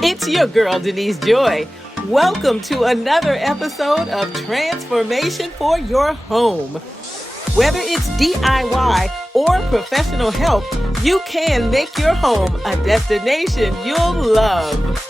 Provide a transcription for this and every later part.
It's your girl, Denise Joy. Welcome to another episode of Transformation for Your Home. Whether it's DIY or professional help, you can make your home a destination you'll love.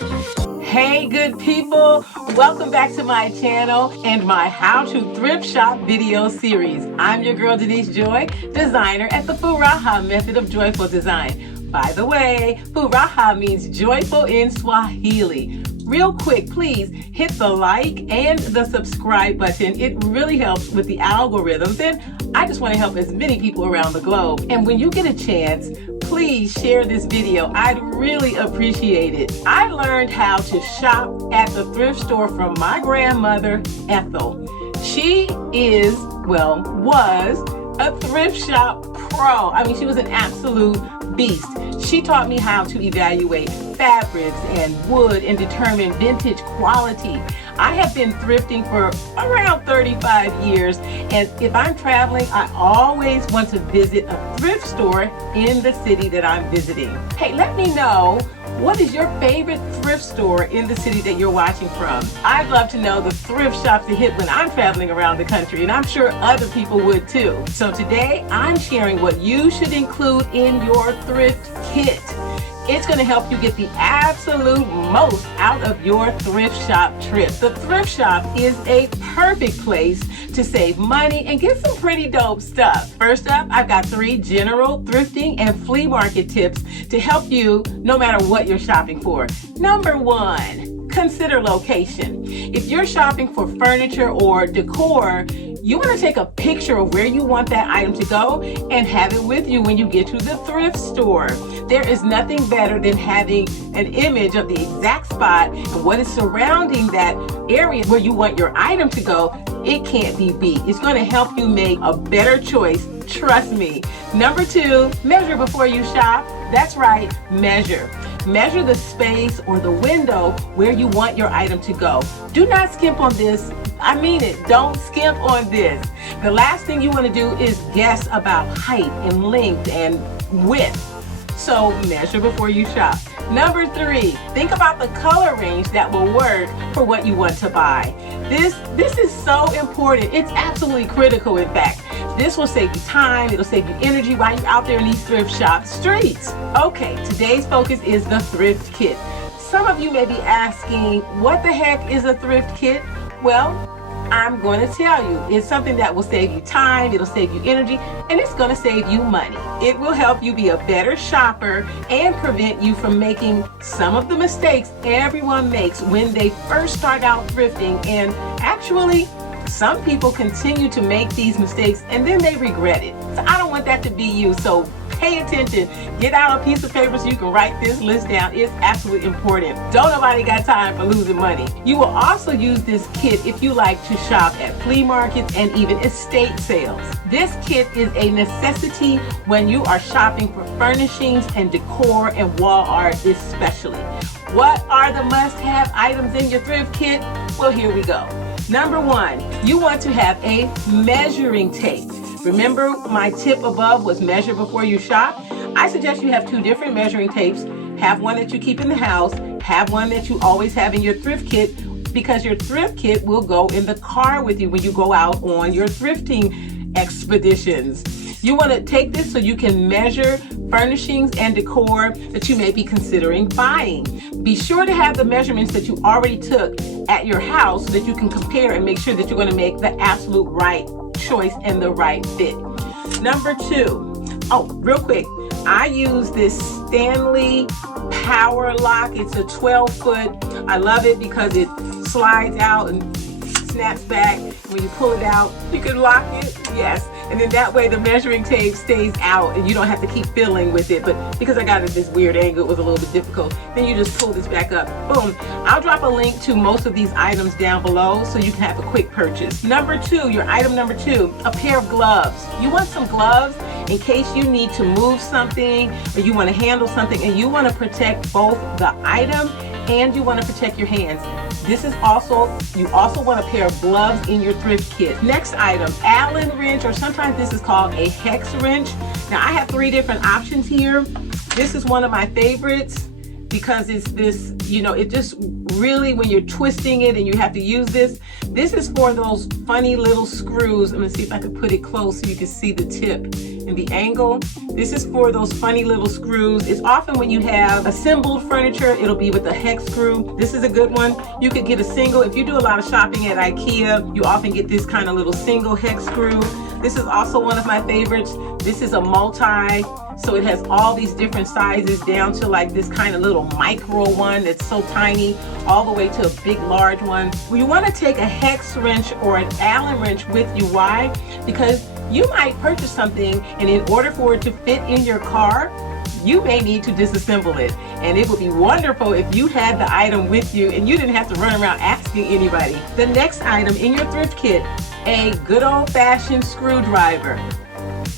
Hey, good people. Welcome back to my channel and my How to Thrift Shop video series. I'm your girl, Denise Joy, designer at the Furaha Method of Joyful Design. By the way, Furaha means joyful in Swahili. Real quick, please hit the like and the subscribe button. It really helps with the algorithms, and I just want to help as many people around the globe. And when you get a chance, please share this video. I'd really appreciate it. I learned how to shop at the thrift store from my grandmother, Ethel. She was a thrift shop pro. I mean, she was an absolute beast. She taught me how to evaluate fabrics and wood and determine vintage quality. I have been thrifting for around 35 years, and if I'm traveling, I always want to visit a thrift store in the city that I'm visiting. Hey, let me know, what is your favorite thrift store in the city that you're watching from? I'd love to know the thrift shops that hit when I'm traveling around the country, and I'm sure other people would too. So today, I'm sharing what you should include in your thrift kit. It's going to help you get the absolute most out of your thrift shop trip. The thrift shop is a perfect place to save money and get some pretty dope stuff. First up, I've got 3 general thrifting and flea market tips to help you no matter what you're shopping for. Number 1, consider location. If you're shopping for furniture or decor, you want to take a picture of where you want that item to go and have it with you when you get to the thrift store. There is nothing better than having an image of the exact spot and what is surrounding that area where you want your item to go. It can't be beat. It's going to help you make a better choice. Trust me. Number 2, measure before you shop. That's right, measure. Measure the space or the window where you want your item to go. Do not skimp on this. I mean it. Don't skimp on this. The last thing you want to do is guess about height and length and width. So measure before you shop. Number 3, think about the color range that will work for what you want to buy. This is so important. It's absolutely critical, in fact. This will save you time. It'll save you energy while you're out there in these thrift shop streets. Okay, today's focus is the thrift kit. Some of you may be asking, what the heck is a thrift kit? Well, I'm going to tell you. It's something that will save you time, it'll save you energy, and it's going to save you money. It will help you be a better shopper and prevent you from making some of the mistakes everyone makes when they first start out thrifting. And actually, some people continue to make these mistakes and then they regret it. So I don't want that to be you. So pay attention. Get out a piece of paper so you can write this list down. It's absolutely important. Don't nobody got time for losing money. You will also use this kit if you like to shop at flea markets and even estate sales. This kit is a necessity when you are shopping for furnishings and decor and wall art especially. What are the must-have items in your thrift kit? Well, here we go. Number 1, you want to have a measuring tape. Remember my tip above was measure before you shop? I suggest you have 2 different measuring tapes. Have one that you keep in the house, have one that you always have in your thrift kit, because your thrift kit will go in the car with you when you go out on your thrifting expeditions. You want to take this so you can measure furnishings and decor that you may be considering buying. Be sure to have the measurements that you already took at your house so that you can compare and make sure that you're going to make the absolute right choice and the right fit. Number 2, real quick, I use this Stanley Power Lock. It's a 12-foot. I love it because it slides out and snaps back. When you pull it out, you can lock it. Yes. And then that way the measuring tape stays out and you don't have to keep fiddling with it. But because I got it at this weird angle, it was a little bit difficult. Then you just pull this back up. Boom. I'll drop a link to most of these items down below so you can have a quick purchase. Number 2, your item number 2, a pair of gloves. You want some gloves in case you need to move something or you want to handle something and you want to protect both the item and you want to protect your hands. You also want a pair of gloves in your thrift kit. Next item, Allen wrench, or sometimes this is called a hex wrench. Now I have 3 different options here. This is one of my favorites. because it's this, it just really, when you're twisting it and you have to use this is for those funny little screws. I'm gonna see if I can put it close so you can see the tip and the angle. This is for those funny little screws. It's often when you have assembled furniture, it'll be with a hex screw. This is a good one. You could get a single. If you do a lot of shopping at IKEA, you often get this kind of little single hex screw. This is also one of my favorites. This is a multi, so it has all these different sizes down to like this kind of little micro one that's so tiny, all the way to a big, large one. You want to take a hex wrench or an Allen wrench with you. Why? Because you might purchase something, and in order for it to fit in your car, you may need to disassemble it. And it would be wonderful if you had the item with you and you didn't have to run around asking anybody. The next item in your thrift kit, a good old-fashioned screwdriver.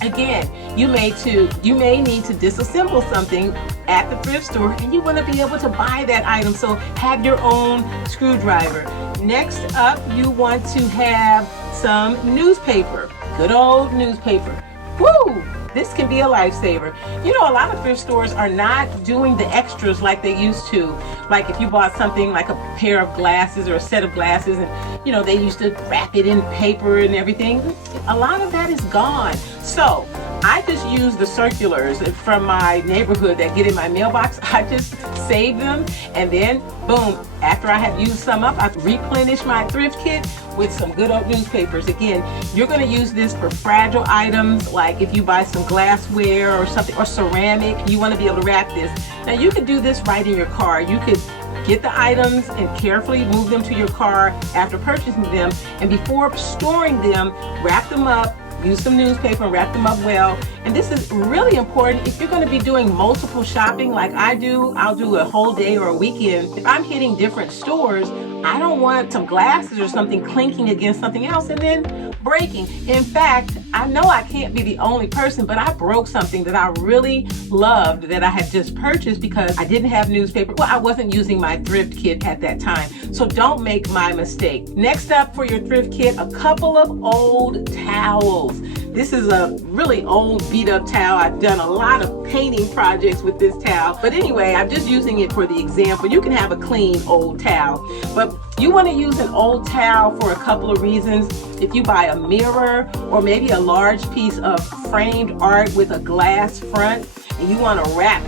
Again, you may need to disassemble something at the thrift store, and you want to be able to buy that item, so have your own screwdriver. Next up, you want to have some newspaper, good old newspaper. Woo! This can be a lifesaver. A lot of thrift stores are not doing the extras like they used to. Like if you bought something like a pair of glasses or a set of glasses, and they used to wrap it in paper and everything. A lot of that is gone. So I just use the circulars from my neighborhood that get in my mailbox. I just save them, and then boom, after I have used some up, I replenish my thrift kit with some good old newspapers. Again, you're going to use this for fragile items, like if you buy some glassware or something, or ceramic, you want to be able to wrap this. Now you could do this right in your car. You could get the items and carefully move them to your car after purchasing them, and before storing them, wrap them up, use some newspaper and wrap them up well. And this is really important if you're going to be doing multiple shopping like I do. I'll do a whole day or a weekend. If I'm hitting different stores, I don't want some glasses or something clinking against something else and then breaking. In fact, I know I can't be the only person, but I broke something that I really loved that I had just purchased because I didn't have newspaper. Well, I wasn't using my thrift kit at that time. So don't make my mistake. Next up for your thrift kit, a couple of old towels. This is a really old beat up towel. I've done a lot of painting projects with this towel. But anyway, I'm just using it for the example. You can have a clean old towel, but you want to use an old towel for a couple of reasons. If you buy a mirror or maybe a large piece of framed art with a glass front, and you want to wrap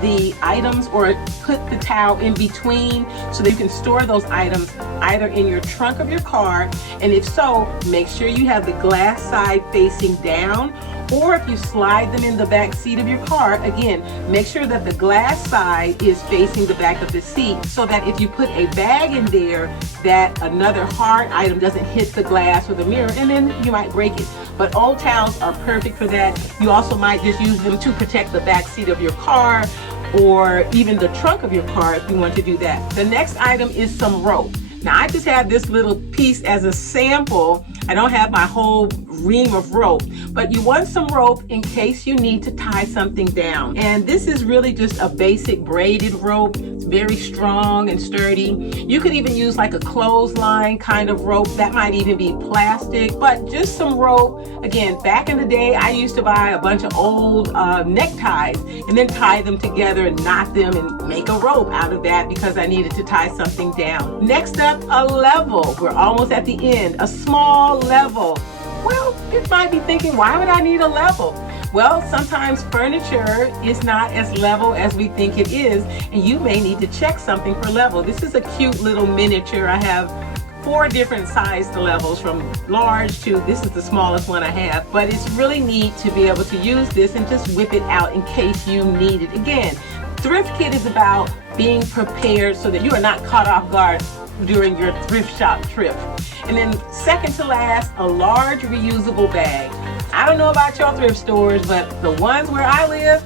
the items or put the towel in between so that you can store those items either in your trunk of your car, and if so, make sure you have the glass side facing down, or if you slide them in the back seat of your car, again, make sure that the glass side is facing the back of the seat so that if you put a bag in there, that another hard item doesn't hit the glass or the mirror and then you might break it. But old towels are perfect for that. You also might just use them to protect the back seat of your car or even the trunk of your car if you want to do that. The next item is some rope. Now I just have this little piece as a sample. I don't have my whole ream of rope, but you want some rope in case you need to tie something down. And this is really just a basic braided rope. It's very strong and sturdy. You could even use like a clothesline kind of rope. That might even be plastic, but just some rope. Again, back in the day, I used to buy a bunch of old neckties and then tie them together and knot them and make a rope out of that because I needed to tie something down. Next up, a level. We're almost at the end. A small level. Well, you might be thinking, why would I need a level? Well, sometimes furniture is not as level as we think it is, and you may need to check something for level. This is a cute little miniature. I have 4 different sized levels from large to this is the smallest one I have, but it's really neat to be able to use this and just whip it out in case you need it. Again, Thrift Kit is about being prepared so that you are not caught off guard during your thrift shop trip. And then second to last, a large reusable bag. I don't know about your thrift stores, but the ones where I live,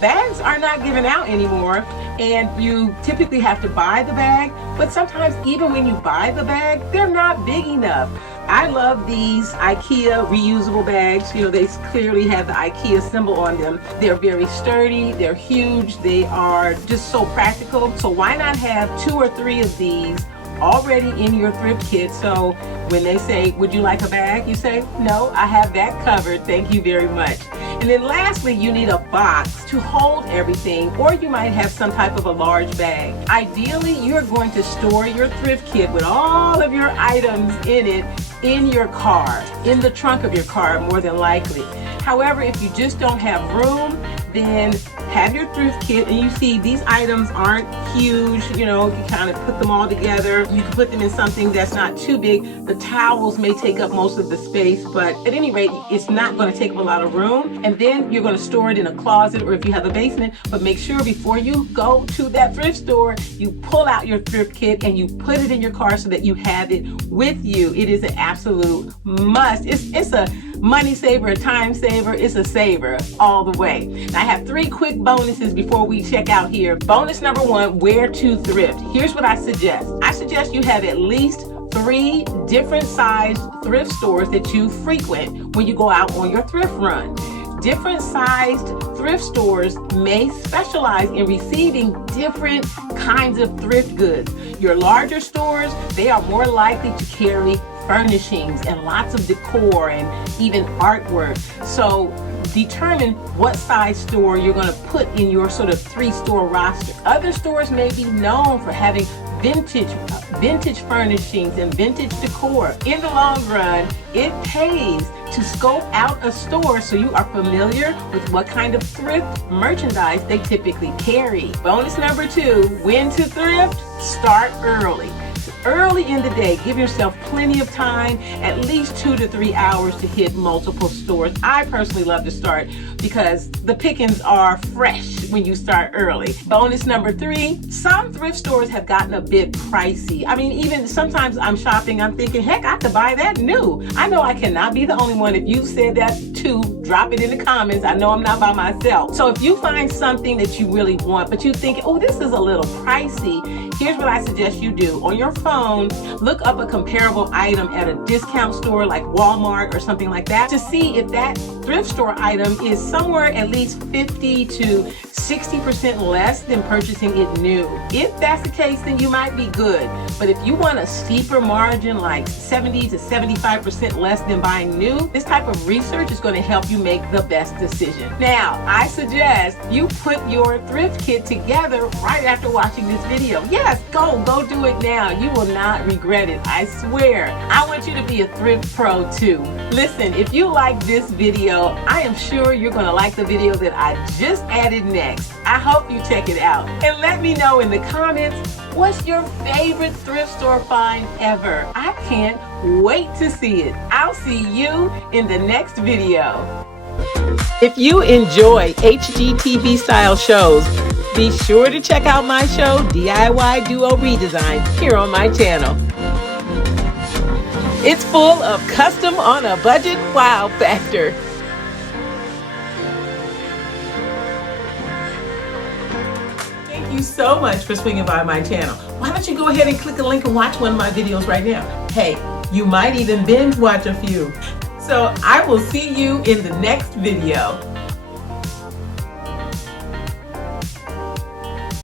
bags are not given out anymore, and you typically have to buy the bag, but sometimes even when you buy the bag, they're not big enough. I love these IKEA reusable bags. You know, they clearly have the IKEA symbol on them. They're very sturdy, they're huge, they are just so practical. So why not have 2 or 3 of these already in your thrift kit, so when they say, would you like a bag? You say, no, I have that covered, thank you very much. And then lastly, you need a box to hold everything, or you might have some type of a large bag. Ideally, you're going to store your thrift kit with all of your items in it in your car, in the trunk of your car, more than likely. However, if you just don't have room, then have your thrift kit, and you see these items aren't huge, you know, you kind of put them all together. You can put them in something that's not too big. The towels may take up most of the space, but at any rate, it's not going to take up a lot of room. And then you're going to store it in a closet, or if you have a basement, but make sure before you go to that thrift store, you pull out your thrift kit and you put it in your car so that you have it with you. It is an absolute must. It's a money saver, a time saver, it's a saver all the way. Now, I have 3 quick bonuses before we check out here. Bonus number 1, where to thrift. Here's what I suggest. I suggest you have at least 3 different sized thrift stores that you frequent when you go out on your thrift run. Different sized thrift stores may specialize in receiving different kinds of thrift goods. Your larger stores, they are more likely to carry furnishings and lots of decor and even artwork. So determine what size store you're going to put in your sort of 3-store roster. Other stores may be known for having vintage furnishings and vintage decor. In the long run, it pays to scope out a store so you are familiar with what kind of thrift merchandise they typically carry. Bonus number 2, when to thrift? Start early. Early in the day, give yourself plenty of time, at least 2 to 3 hours to hit multiple stores. I personally love to start because the pickings are fresh when you start early. Bonus number 3, some thrift stores have gotten a bit pricey. I mean, even sometimes I'm shopping, I'm thinking, heck, I could buy that new. I know I cannot be the only one. If you said that too, drop it in the comments. I know I'm not by myself. So if you find something that you really want, but you think, oh, this is a little pricey, here's what I suggest you do. On your phone, look up a comparable item at a discount store like Walmart or something like that to see if that thrift store item is somewhere at least 50 to 60% less than purchasing it new. If that's the case, then you might be good. But if you want a steeper margin, like 70 to 75% less than buying new, this type of research is going to help you make the best decision. Now, I suggest you put your thrift kit together right after watching this video. Yes, go do it now. You will not regret it, I swear. I want you to be a thrift pro too. Listen, if you like this video, I am sure you're going to like the video that I just added next. I hope you check it out. And let me know in the comments, what's your favorite thrift store find ever? I can't wait to see it. I'll see you in the next video. If you enjoy HGTV style shows, be sure to check out my show, DIY Duo Redesign, here on my channel. It's full of custom on a budget wow factor. Thank you so much for swinging by my channel. Why don't you go ahead and click a link and watch one of my videos right now? Hey, you might even binge watch a few. So I will see you in the next video.